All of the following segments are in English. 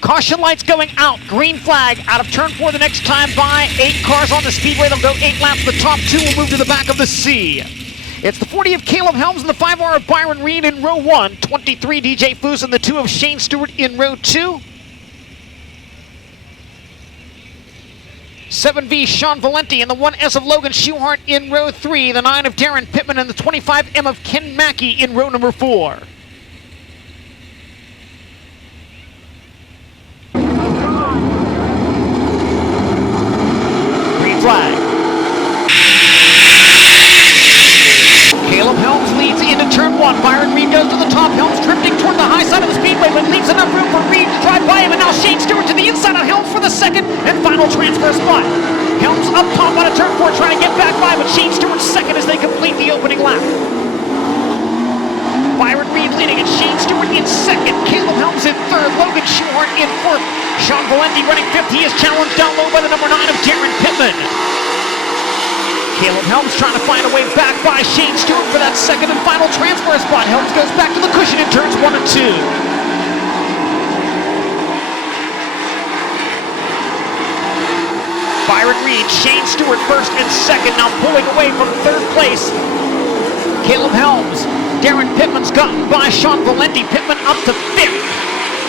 Caution lights going out. Green flag out of turn 4 the next time by. 8 cars on the speedway. They'll go 8 laps. The top 2 will move to the back of the C. It's the 40 of Caleb Helms and the 5R of Byron Reed in row 1. 23 DJ Foose and the 2 of Shane Stewart in row 2. 7V Sean Valenti and the 1S of Logan Schuhart in row 3. The 9 of Darren Pittman and the 25M of Ken Mackey in row number 4. Green flag. Caleb Helms leads into turn 1. Byron Reed goes to the top. Helms drifting toward the high side of the speedway, but leaves enough room for Reed to drive by him. And now Shane Stewart to the inside of Helms for the second and final transfer spot. Helms up top on a turn 4, trying to get back by, but Shane Stewart's second as they complete the opening lap. Byron Reed leading and Shane Stewart in second. Caleb Helms in third. Logan Schuhart in fourth. Sean Valenti running fifth. He is challenged down low by the number 9 of Darren Pittman. Caleb Helms trying to find a way back by Shane Stewart for that second and final transfer spot. Helms goes back to the cushion in turns 1 and 2. Byron Reed, Shane Stewart first and second, now pulling away from third place. Caleb Helms, Darren Pittman's gotten by Sean Valenti. Pittman up to fifth.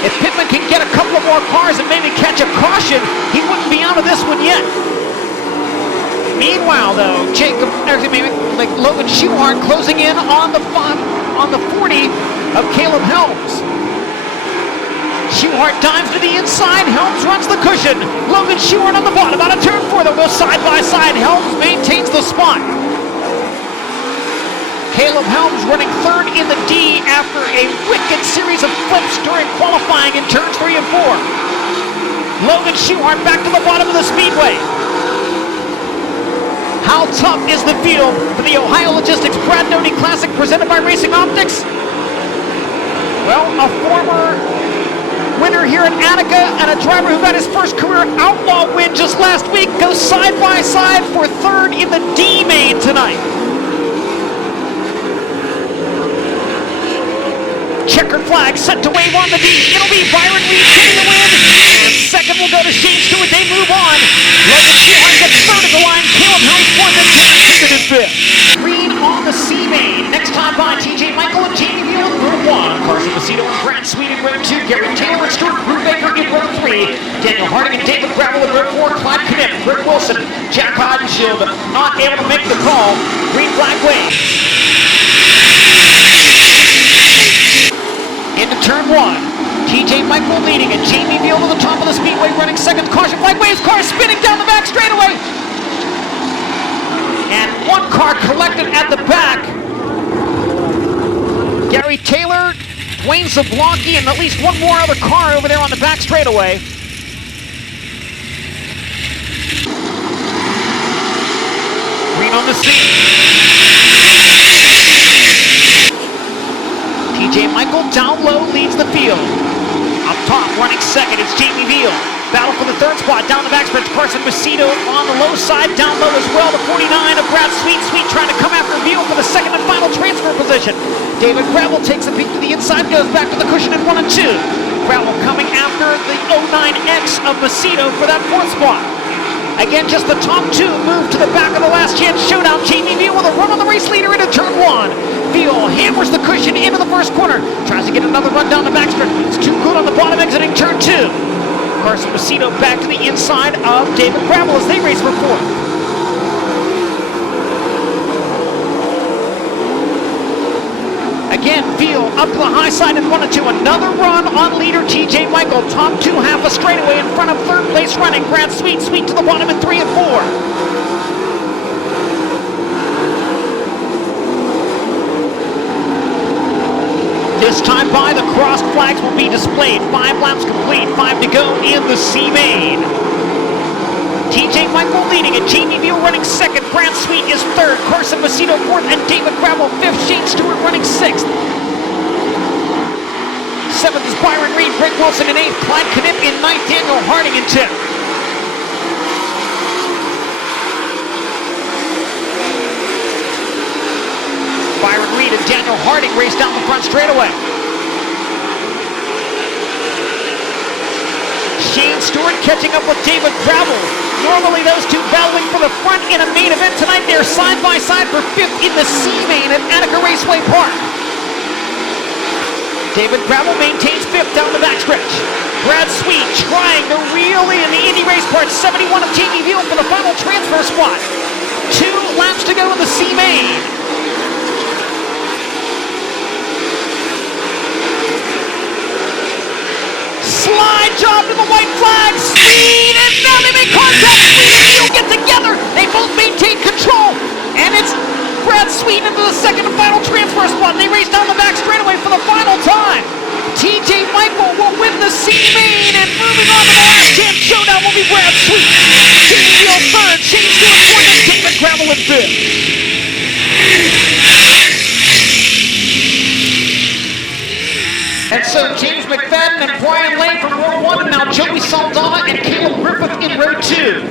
If Pittman can get a couple of more cars and maybe catch a caution, he wouldn't be out of this one yet. Meanwhile, though, Logan Schuhart closing in on the 40 of Caleb Helms. Schuhart dives to the inside. Helms runs the cushion. Logan Schuhart on the bottom. Out of turn 4, they'll go side by side. Helms maintains the spot. Caleb Helms running third in the D after a wicked series of flips during qualifying in turns 3 and 4. Logan Schuhart back to the bottom of the speedway. How tough is the field for the Ohio Logistics Brad Doty Classic presented by Racing Optics? Well, a former winner here in Attica and a driver who got his first career outlaw win just last week goes side by side for third in the D main tonight. Checkered flag set to wave on the D. It'll be Byron Reed getting the win. And second will go to Shane Stewart. They move on. Logan Schuhart gets third of the line. Caleb Helms fourth and Darren Pittman in fifth. Green on the C main. Next time by TJ Michael and Jamie Veal in row 1. Carson Macedo and Brad Sweet in row 2. Gary Taylor and Stuart Brubaker in row 3. Daniel Harding and David Gravel in row 4. Clyde Knipp, Rick Wilson, Jack Hodenshield not able to make the call. Green flag wave. Into turn 1, TJ Michael leading and Jamie Veal to the top of the speedway running second. Caution flag waves, car spinning down the back straightaway. And one car collected at the back. Gary Taylor, Dwayne Zablocki, and at least one more other car over there on the back straightaway. Green on the scene. TJ Michael down low leads the field. Up top, running second, it's Jamie Veal. Battle for the third spot, down the backstretch, Carson Macedo on the low side, down low as well. The 49 of Brad Sweet trying to come after Veal for the second and final transfer position. David Gravel takes a peek to the inside, goes back to the cushion in 1 and 2. Gravel coming after the 09X of Macedo for that fourth spot. Again, just the top 2 move to the back of the last chance showdown. Jamie Veal with a run on the race leader into turn 1. Veal hammers the cushion into the first corner. Tries to get another run down the backstretch. It's too good on the bottom exiting turn 2. Carson Macedo back to the inside of David Gravel as they race for fourth. Again, Veal up to the high side in 1 and 2. Another run on leader TJ Michael. Top 2 half a straightaway in front of third place running Brad Sweet to the bottom in 3 and 4. This time by, the crossed flags will be displayed. 5 laps complete, 5 to go in the C main. TJ Michael leading and Jamie Veal running second. Brad Sweet is third. Carson Macedo fourth and David Gravel fifth. Shane Stewart running sixth. Seventh is Byron Reed, Rick Wilson in eighth. Clyde Knipp in ninth. Daniel Harding in 10th. Byron Reed and Daniel Harding race down the front straightaway. Stewart catching up with David Gravel. Normally those two battling for the front in a main event tonight. They're side by side for 5th in the C main at Attica Raceway Park. David Gravel maintains 5th down the backstretch. Brad Sweet trying to reel in the Indy race part 71 of Jamie Veal for the final transfer spot. 2 laps to go in the C main. Slide job to the white flag. Sweet, and now they make contact. Sweet and Veal get together. They both maintain control. And it's Brad Sweet into the second and final transfer spot. They race down the back straightaway for the final time. TJ Michael will win the C main, and moving on to the last chance showdown will be Brad Sweet. Jamie Veal third, Shane Stewart fourth, and David Gravel in 5th. And so James McFadden and Brian Lane from row 1, and now Joey Saldana and Caleb Griffith in row 2.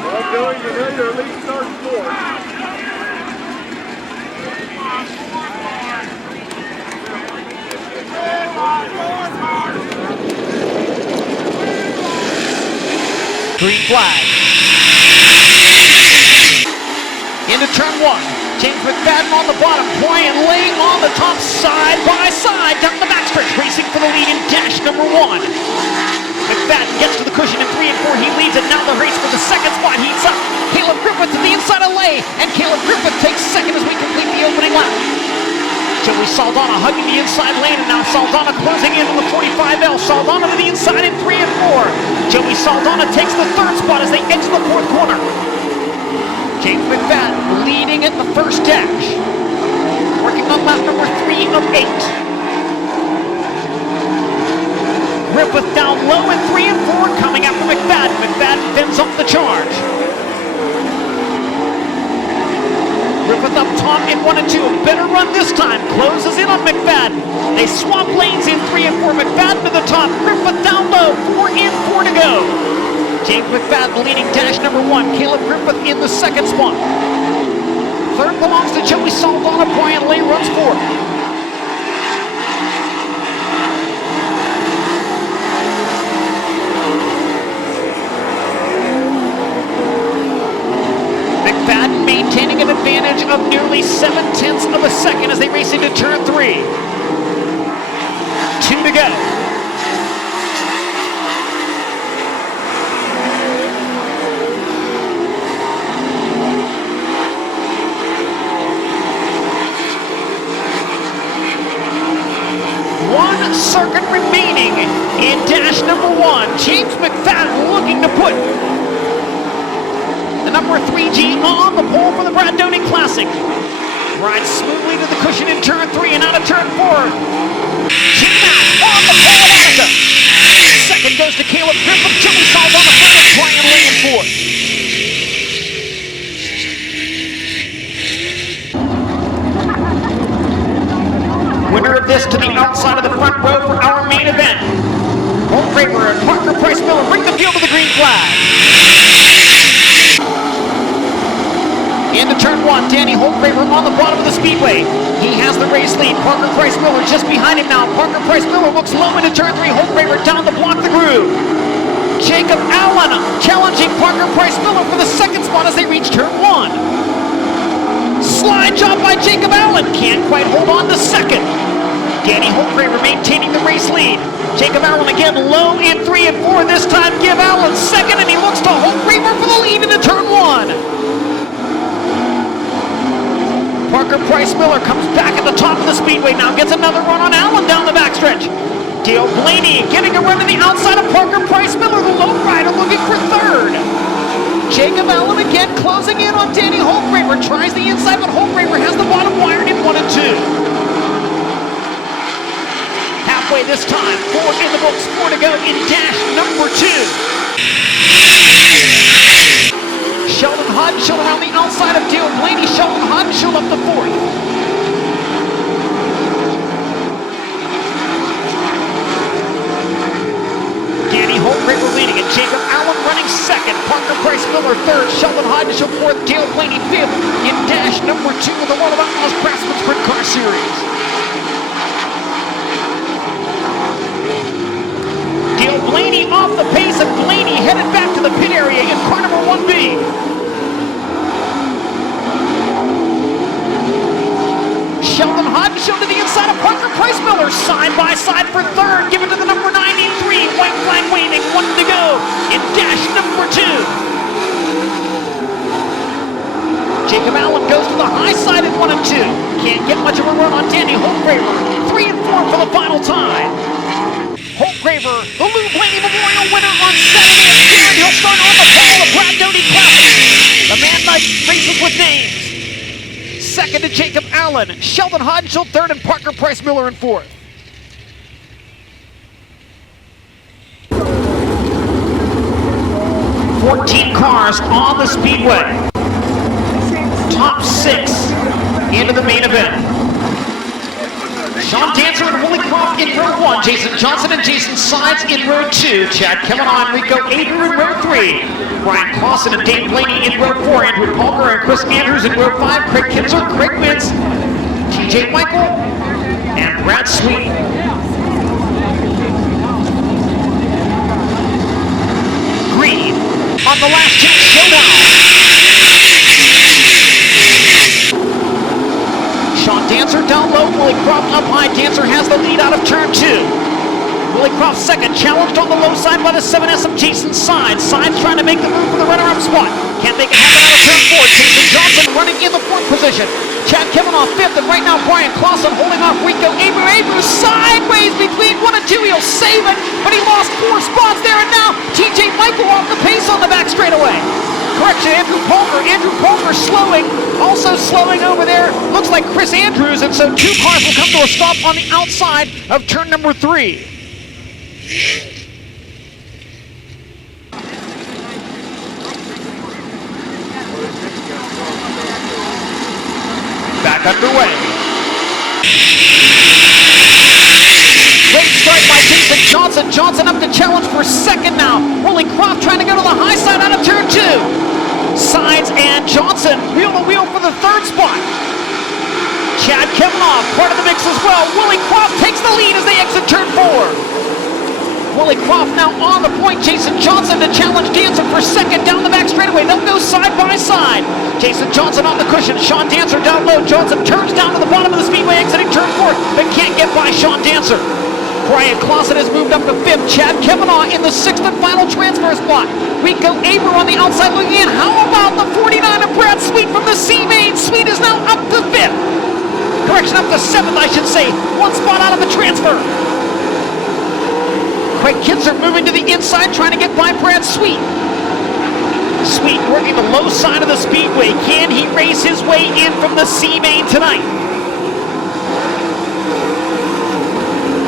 Well, Joey, you're ready to at least start 4th. Green flag. Into turn 1. James McFadden on the bottom. Brian Lane on the top, side by side down the backstretch, racing for the lead in dash number 1. McFadden gets to the cushion in 3 and 4. He leads it. Now the race for the second spot heats up. Caleb Griffith to the inside of Lay, and Caleb Griffith takes second as we complete the opening lap. Joey Saldana hugging the inside lane, and now Saldana closing in on the 45L. Saldana to the inside in 3 and 4. Joey Saldana takes the third spot as they exit the 4th corner. James McFadden leading at the first dash. Working on lap number 3 of 8. Griffith down low in 3 and 4, coming after McFadden. McFadden fends off the charge. Griffith up top in 1 and 2. Better run this time. Closes in on McFadden. They swap lanes in 3 and 4. McFadden to the top. Griffith down low. 4 in, 4 to go. James McFadden leading dash number 1. Caleb Griffith in the second spot. Third belongs to Joey Saldana. Brian Lane runs 4th. McFadden maintaining an advantage of nearly 7/10 of a second as they race into turn 3. 2 to go. One circuit remaining in dash number 1. James McFadden looking to put the number 3G on the pole for the Brad Doty Classic. Rides smoothly to the cushion in turn 3 and out of turn 4. Chip out on the pole at Attica. Second goes to Caleb Griffith. Joey Saldana third, Brian Lane 4th. Winner of this to the outside of the front row for our main event. Holt Raver and Parker Price Miller bring the field to the green flag. Into turn 1, Danny Holtraver on the bottom of the speedway. He has the race lead. Parker Price Miller just behind him now. Parker Price Miller looks low into turn 3. Holtraver down to block the groove. Jacob Allen challenging Parker Price Miller for the second spot as they reach turn 1. Slide job by Jacob Allen. Can't quite hold on to second. Danny Holtraver maintaining the race lead. Jacob Allen again low in 3 and 4. This time give Allen second, and he looks to Holtraver for the lead into turn 1. Parker Price Miller comes back at the top of the speedway now, gets another run on Allen down the backstretch. Dale Blaney getting a run to the outside of Parker Price Miller, the low rider looking for third. Jacob Allen again closing in on Danny Holtraver, tries the inside, but Holtraver has the bottom wired in 1 and 2. Halfway this time, 4 in the books, 4 to go in dash number 2. Sheldon Hodenshield around the outside of Dale Blaney. Sheldon Hodenshield up to 4th. Danny Holtraver leading it. Jacob Allen running second. Parker Price Miller third. Sheldon Hodenshield 4th. Dale Blaney 5th in dash number 2 of the World of Outlaws Craftsman Sprint Car Series. Dale Blaney off the pace headed back to the pit area in car number 1B. Sheldon Hodgson to the inside of Parker Price Miller, side by side for third, given to the number 93, white flag waving, 1 to go in dash number 2. Jacob Allen goes to the high side at 1 and 2. Can't get much of a run on Danny Holtgraver, 3 and 4 for the final time. Holtgraver, the Lou Blaney Memorial winner on Saturday at Karen. He'll start on the pole of Brad Doty Classic. The Man Knight races with names. Second to Jacob Allen, Sheldon Hodgson third, and Parker Price Miller in fourth. "14 cars on the speedway. Top 6 into the main event. Sean Dancer and Willie Croft in row 1. Jason Johnson and Jason Sides in row 2. Chad Kavanaugh and Rico Aver in row 3. Brian Clausen and Dave Blaney in row 4. Andrew Palmer and Chris Andrews in row 5. Craig Kinzer, Craig Wentz, TJ Michael, and Brad Sweet. Green on the last chance showdown. Sean Dancer down low, Willie Croft up high. Dancer has the lead out of turn 2. Willie Croft second, challenged on the low side by the 7S of Jason Sides. Sides trying to make the move for the runner-up spot. Can't make it happen out of turn 4. Jason Johnson running in the 4th position. Chad Kavanaugh 5th, and right now Brian Clausen holding off Rico Aver. Aver sideways between 1 and 2. He'll save it, but he lost 4 spots there, and now TJ Michael off the pace on the back straightaway. Correction, Andrew Palmer slowing, also slowing over there, looks like Chris Andrews, and so 2 cars will come to a stop on the outside of turn number 3. Back underway. Great start by Jason Johnson. Johnson up to challenge for second now. Willie Croft trying to go to the high side out of turn 2. Sides and Johnson wheel to wheel for the 3rd spot. Chad Kavanaugh part of the mix as well. Willie Croft takes the lead as they exit turn 4. Willie Croft now on the point. Jason Johnson to challenge Dancer for second down the back straightaway. They'll go side by side. Jason Johnson on the cushion. Sean Dancer down low. Johnson turns down to the bottom of the speedway, exiting turn 4, but can't get by Sean Dancer. Brian Clausen has moved up to 5th. Chad Kavanaugh in the 6th and final transfer spot. Rico Aver on the outside looking in. How about the 49 of Brad Sweet from the C-Main? Sweet is now up to 5th. Correction, up to 7th, I should say. 1 spot out of the transfer. Craig Kinzer moving to the inside, trying to get by Brad Sweet. Sweet working the low side of the speedway. Can he race his way in from the C-Main tonight?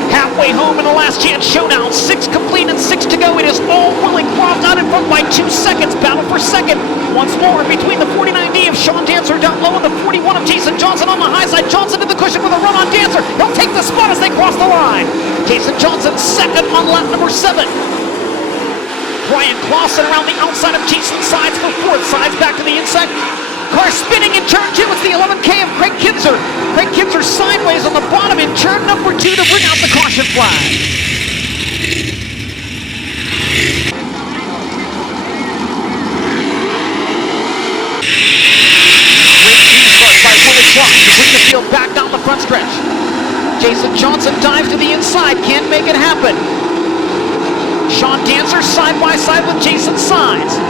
Halfway home in the last chance showdown. 6 complete and 6 to go. It is all Willie Croft out in front by 2 seconds. Battle for second once more between the 49D of Sean Dancer down low and the 41 of Jason Johnson on the high side. Johnson to the cushion with a run on Dancer. He'll take the spot as they cross the line. Jason Johnson second on lap number 7. Brian Clausen around the outside of Jason Sides for 4th. Sides back to the inside. Car spinning in turn 2. It's the 11K of Craig Kinzer. Craig Kinzer sideways on the bottom in turn number 2 to bring out the caution flag. Great start by Willie Croft to bring the field back down the front stretch. Jason Johnson dives to the inside. Can't make it happen. Sean Dancer side by side with Jason Sides.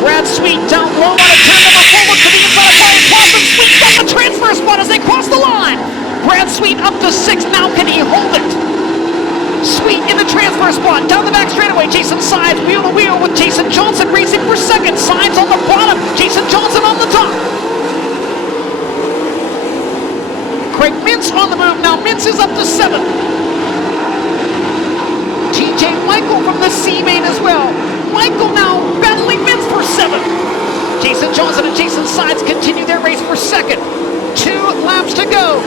Brad Sweet down low on a turn number 4. Look to the inside of Brian Clausen. Sweet got the transfer spot as they cross the line. Brad Sweet up to 6th. Now can he hold it? Sweet in the transfer spot. Down the back straightaway. Jason Sides wheel to wheel with Jason Johnson racing for second. Sides on the bottom. Jason Johnson on the top. Craig Mintz on the move now. Mintz is up to 7th. TJ Michael from the C-Main as well. Michael now battling Mintz for 7th. Jason Johnson and Jason Sides continue their race for second. 2 laps to go.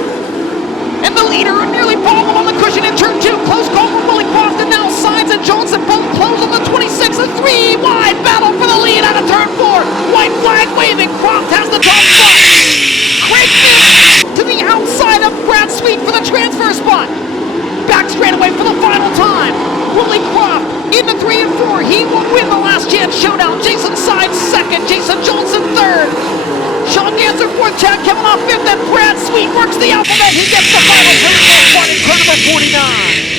And the leader nearly bobbled on the cushion in turn 2. Close call from Willie Croft, and now Sides and Johnson both close on the 26. A 3-wide battle for the lead out of turn 4. White flag waving. Croft has the top spot. Craig Mintz to the outside of Brad Sweet for the transfer spot. in the 3 and 4. He will win the last chance showdown. Jason Sides second. Jason Johnson third. Sean Dancer fourth. Chad Kevin off fifth. And Brad Sweet works the alphabet. He gets the final 34 spot in turn number 49.